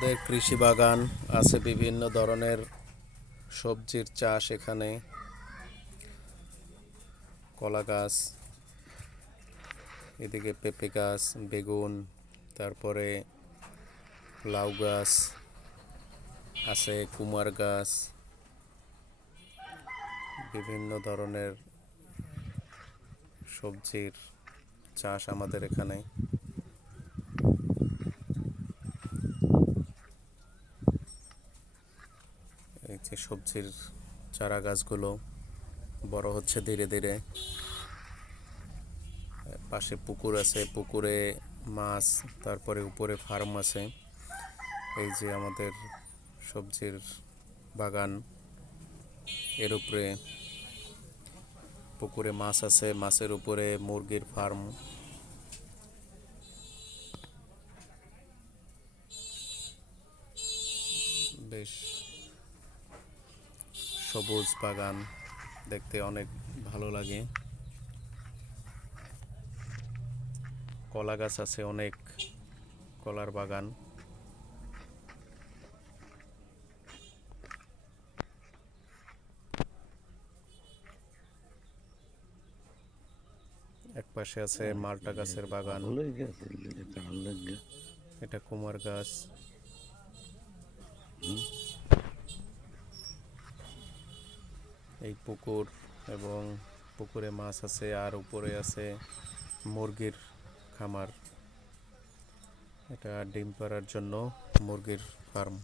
আমাদের কৃষি বাগান আছে, বিভিন্ন ধরনের সবজির চাষ। এখানে কলা গাছ, এদিকে পেঁপে গাছ, বেগুন, তারপরে লাউ গাছ আছে, কুমার গাছ, বিভিন্ন ধরনের সবজির চাষ আমাদের এখানে। এই যে সবজির চারা গাছগুলো বড় হচ্ছে ধীরে ধীরে। পাশে পুকুর আছে, পুকুরে মাছ, তারপরে উপরে ফার্ম আছে। এই যে আমাদের সবজির বাগান, এর উপরে পুকুরে মাছ আছে, মাছের উপরে মুরগির ফার্ম। বেশ সবুজ বাগান, দেখতে অনেক ভালো লাগে। কলা গাছ আছে অনেক, কলার বাগান। এক পাশে আছে মালটা গাছের বাগান। এটা কুমার গাছ। এই পুকুর, এবং পুকুরে মাছ আছে, আর উপরে আছে মুরগির খামার। এটা ডিম পাড়ার জন্য মুরগির ফার্ম।